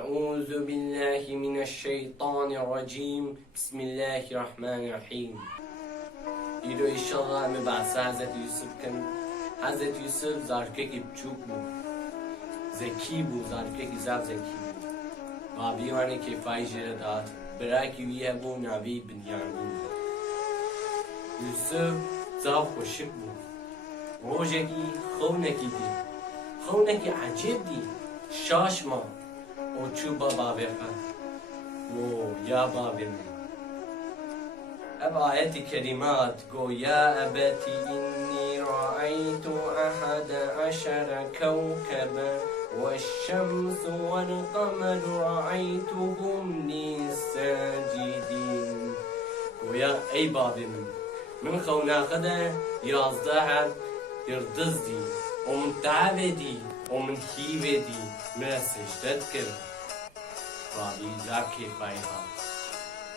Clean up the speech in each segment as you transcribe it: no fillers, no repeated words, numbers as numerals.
أعوذ بالله من الشيطان الرجيم بسم الله الرحمن الرحيم. İro inşallah me bahse Hazreti Yusuf kan. Hazreti Yusuf zarkeki bçuk bu. Zeki bu, zarkeki zav zeki bu. Babi vane kefai jeradat. Beraki viye bu nabi binyamin. Yusuf zav hoşik bu. Rojeki khoneki di. Khoneki acib di. Şaşma. O çuba babi kan. O ya babi mi. أب آيات كلمات قو يا أبتي إني رأيت 11 كوكبا والشمس والقمر رأيتهم لي ساجدين قو يا أي بابي من خونا خدا يازدهر يردزدي ومن تعبدي ومن خيبدي من السجدت كر رابي زاكي فايها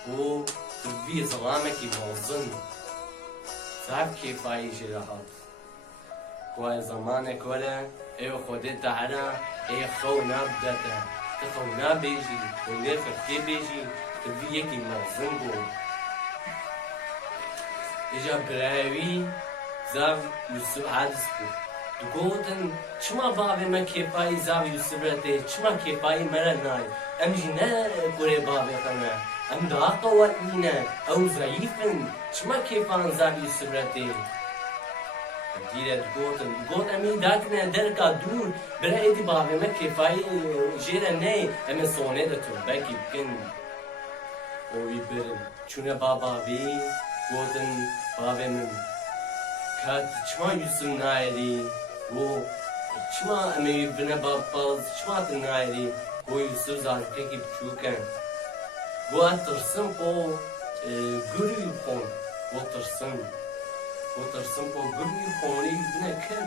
قو تبي ظلامك موزن صعب كيفاي جراحات كواي زمانك ولا ايو خودت على اي خونا بدتا تخونا بيجي ونفر كي بيجي تبي يكي موزن بو اجا براوي زاف يوسف حادث بو تقولن چما بابي ما كيفاي زاف يوسف رتي چما كيفاي مرا ناي امجي نا قري بابي خنا ام دا قوتنا او ضعيفن چما كيفان زاف يوسف رتي ديرت قوت امي داكنا دركا دور برا ايدي بابي ما كيفاي جيرا ناي امي صوني دا تربكي بكن اوي برن چونه بابا بي قوتن بابي من كات چما يوسف نايري و چما امي بنا باباز چما تنايري و يوسف زاركي بچوكن و ترسم کو گروی خون و ترسم کو گروی خونی بنا کن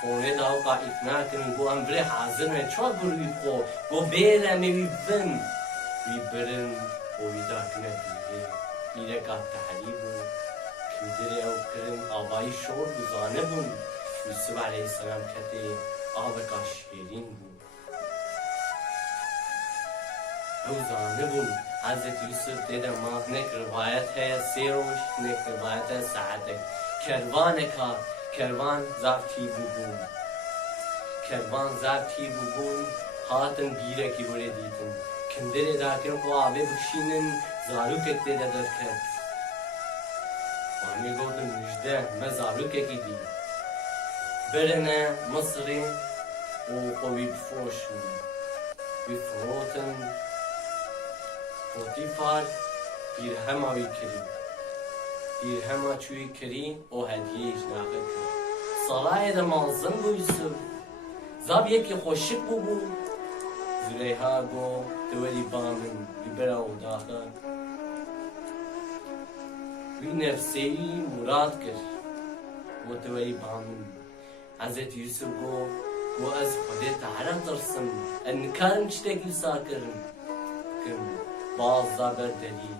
خونه داو کا اقناع کن گو ام بره حاضر ہے چوا گروی خو گو بیره می بن وی برن و وی داکنه بیره ایره کا تحریب و کندره او کرن آبای شور بزانه بون یوسف علیه السلام کتی آب کا شیرین بون او زانه بون حضرت یوسف دیده ما نک روایت ہے سیروش نک روایت ہے ساعتک کروان زافتی ببون هاتن گیره کی بوده دیتن کندره داکن خو آبه بکشینن زاروکت دیده درکت وانی گودن مجده ما زاروکه کی دی برنه مصری و قوی بفروشن بفروتن پوتیفار دیرهما وی کری دیرهما چوی کری او هدیهش ناقل کرد صلای ده مازن بو یوسف زاب یکی خوشک بو زلیها گو دولی بامن بیبرا و داخل وی نفسی مراد کرد و دولی بامن حضرت یوسف گو از خودت تعالی ترسم ان کارم چتکی ساکرم bazda berdeli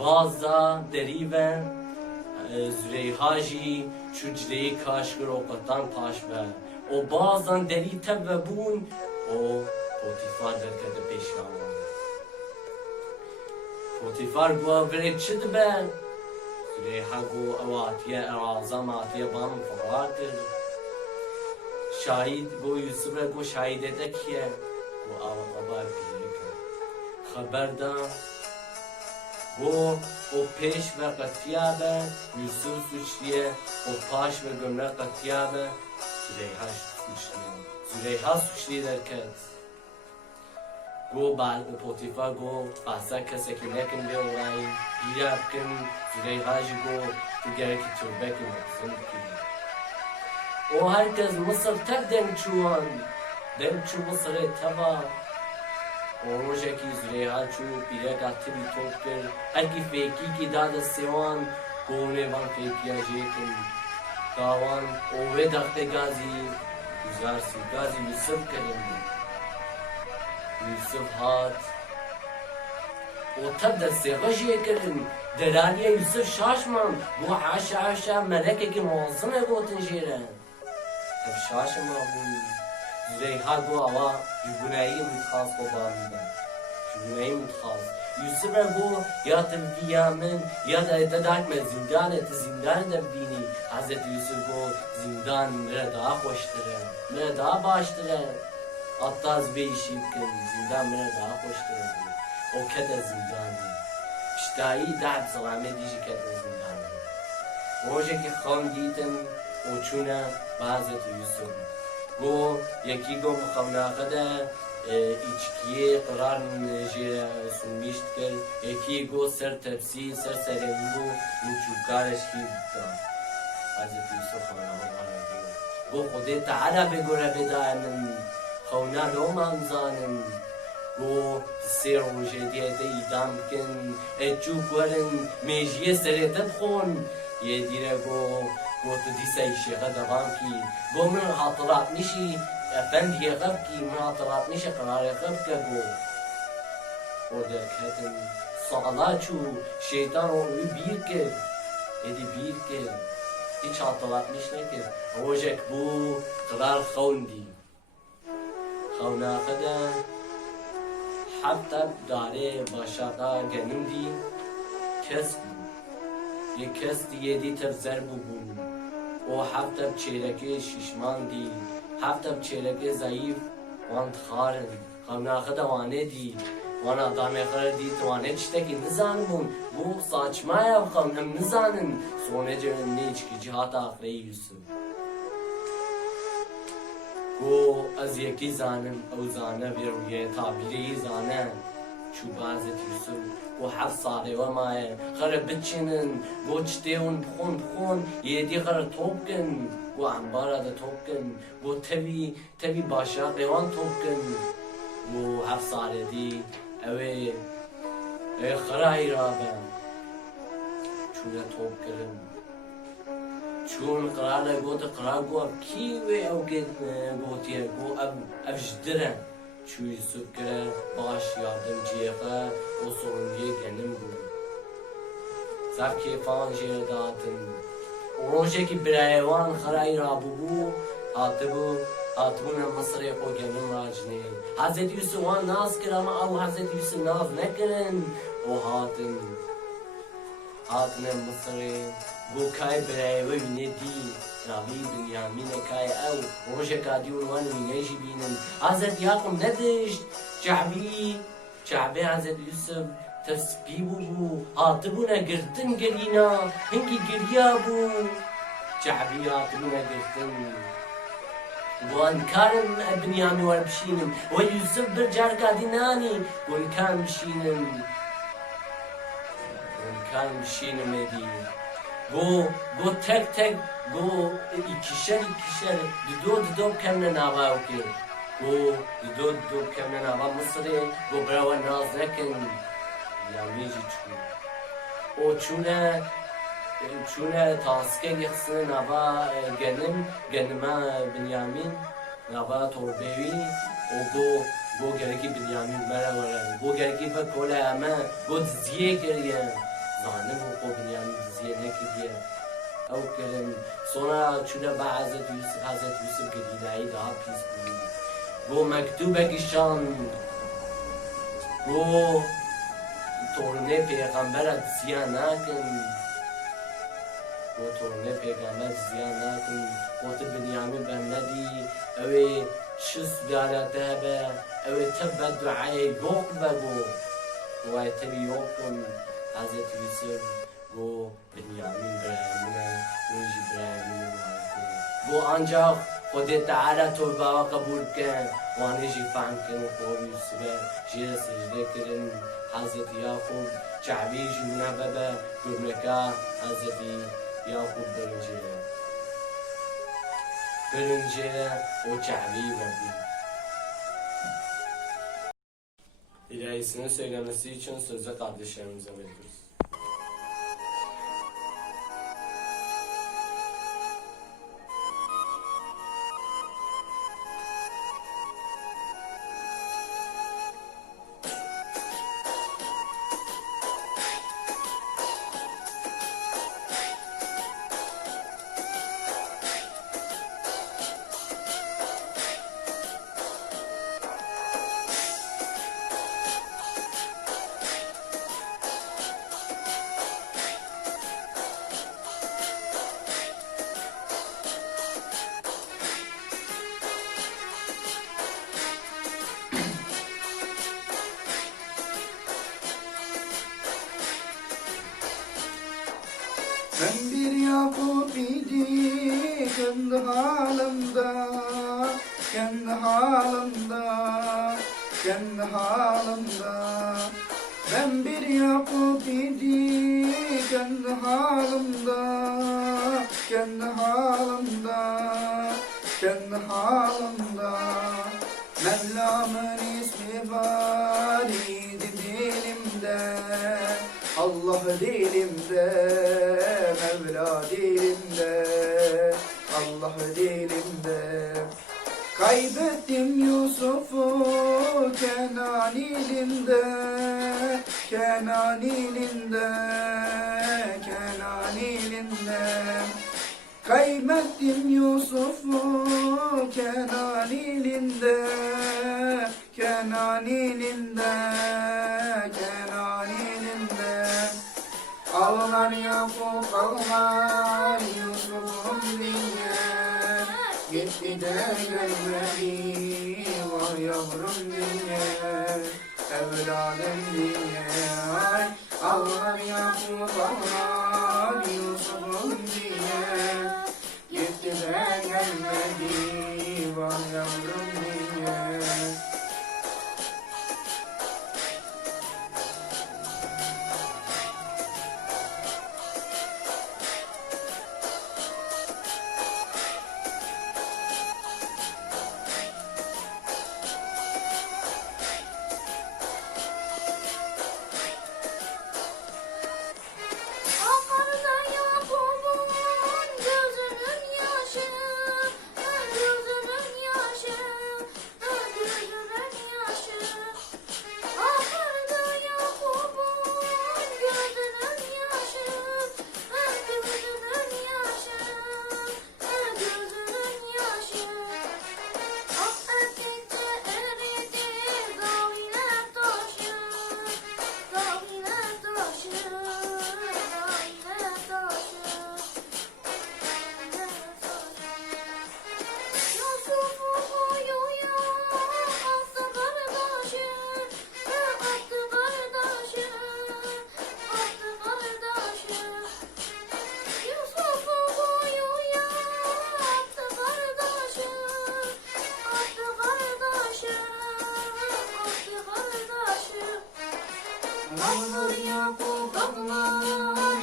bazda derive Züleyha jî çu cileyê kaşkir o qetan paş be o bazdan derî teve bûn o Potifar derkete pêşvan Potifar got virê çi dibe Züleyha got ew hatiye erazam hatiye ban firar kir şahîd got Yusuf re got şahîdete kiye got ava xebar pîrê kir خبر دا و پیش و قطیابه یوسف سوچلیه و پاش و گمره قطیابه زلیها سوچلیه درکت گو بعد پوتیفا گو بحثا کسی که نکن بیا وای گیره بکن زلیها جی گو دیگره که تربه کن مقصد کن و هرکز مصر تک دنگ چو مصر تبا روزه کی زلیها چو پیره کاتی بی توپ کر هر کی فیکی کی داد سیوان کونے وان فیکیا جیکن کاوان اوه دخت گازی گزار سی گازی یوسف کرن یوسف هات و تب دسته غشیه کرن درانیه یوسف شاشمان بو عاشا ملکه کی موازنه گوتن جیره تب شاشمان بو Züleyha bu ava Jibunayı mutkhas bu bağımda. Jibunayı mutkhas. Yusuf'a bu ya tevdiyamen ya da edadak me zindan da bini. Hazreti Yusuf bu zindan mire daha hoştur. Mire daha baştır. Hatta zbeyşikin zindan mire daha hoştur. O kede zindanı. İştahi da'b salame dişi kede zindanı. Roje ki kham ditin o çuna Hazreti Yusuf. Bu yeki gom khamnaqada içkiye qarar je sunmişt kir yeki go ser tepsi ser serembu muçukareş ki da Hazreti Yusuf Aleyhisselam bu Xude Teala begore bedamen khawna roman zanen bu ser rojediyete idam kin çukarin mejiye seretet khon ye dire bu tedise şeyhe devam ki bu min hatırat nişi efendiye gab ki min hatırat nişi kararı gab ki bu o derketin sağla çu şeytan onu bir kez bir kez hiç hatırat niş ne kez rojek bu karar khawndi khawna kadar hatta dare başada genimdi kesbi یک کس دیگه تر زر بگون و هفته بچهرکه ششمان دی هفته بچهرکه ضعیف وان خارن خمناخه دوانه دی وان آدامه خره دی توانه چتکی نزانمون bu saçma yapkam hem nizanın sonra canım ne içki cihat ahire Yusuf bu az yeki zanım o zane bir rüye tabiri zane şu bazı Yusuf bu haf sari ve maye khare bitchinin bu çteun bkhon yedi khare topken bu ambara da topken bu tabi başa devan topken bu haf sari di eve khare irabe çuna topkerim çun qrala got qrago ki ve o get gotiye bu avjdire şu Yusuf kere baş yardımcıya o sorunluya kendim bu. Zaf kefan jere dağıtın. O rojeki bir hayvan kharayı rabubu hatibuna Mısır'a o kendim racine. Hazreti Yusuf o naz kır ama Allah Hazreti Yusuf naz ne kırın o hatine Mısır'a bu kay bir hayvan ne değil. Rabi Binyamin'e kay ev rojeka diyor van mineci binin Hazreti Yakup nedir? Çabi Hazreti Yusuf tesbibu bu hatibuna girtin gelina hinki giriya bu Çabi hatibuna girtin bu ankarım Binyamin var bişinin ve Yusuf bir carka dinani bu ankarım bişinin medin bu tek bu ikişer dido kemne nava okey bu dido kemne nava Mısır'ı bu brava nazrekin ya meji çu o çune taske gitsin nava genime Binyamin nava torbevi o bu gereki Binyamin merhaba bu gereki ve kola ama bu diziye geriye zanim o Binyamin diziye ne ki او كلام صنع شنا بعد Hazreti Yusuf gediği daha pis bu mektuba gişan bu torne peygamber ziyanakın bu torne peygamber ziyanakın o da Binyamin ben nedi eve şis bialete be eve tebbe duayı yok be bu ve tabi yokun Hazreti Yusuf bu Binyamin Brahim'ine Niji Brahim'ine bu ancak Xude Teala tövbe kabul ken ve Niji fanken ve Xude Yusuf'a jire secde kirin Hazreti Yakup Çabi jümle bebe gümreka Hazreti Yakup birinciye o Çabi bebe İlahisini söylemesi için sözü kardeşlerimize veriyoruz. kendi halimde, kendi halimde, kendi halimde. Ben bir Yakup idi kendi halimde, kendi halimde, kendi halimde. Mevlam'ın ismi var idi dilimde, Allah dilimde, Mevla dilimde, Allah dilimde. Kaybettim Yusuf'u Kenan ilinde, Kenan ilinde, Kenan ilinde. Kaybettim Yusuf'u Kenan ilinde, Kenan ilinde, Kenan ilinde. Ağlar Yakup ağlar Yusuf'um diye, gitti de gelmedi vay yavrum diye, evladım diye. Ay ağlar Yakup ağlar Yusuf'um diye, gitti de gelmedi vay yavrum diye. Ağlar Yakup ağlar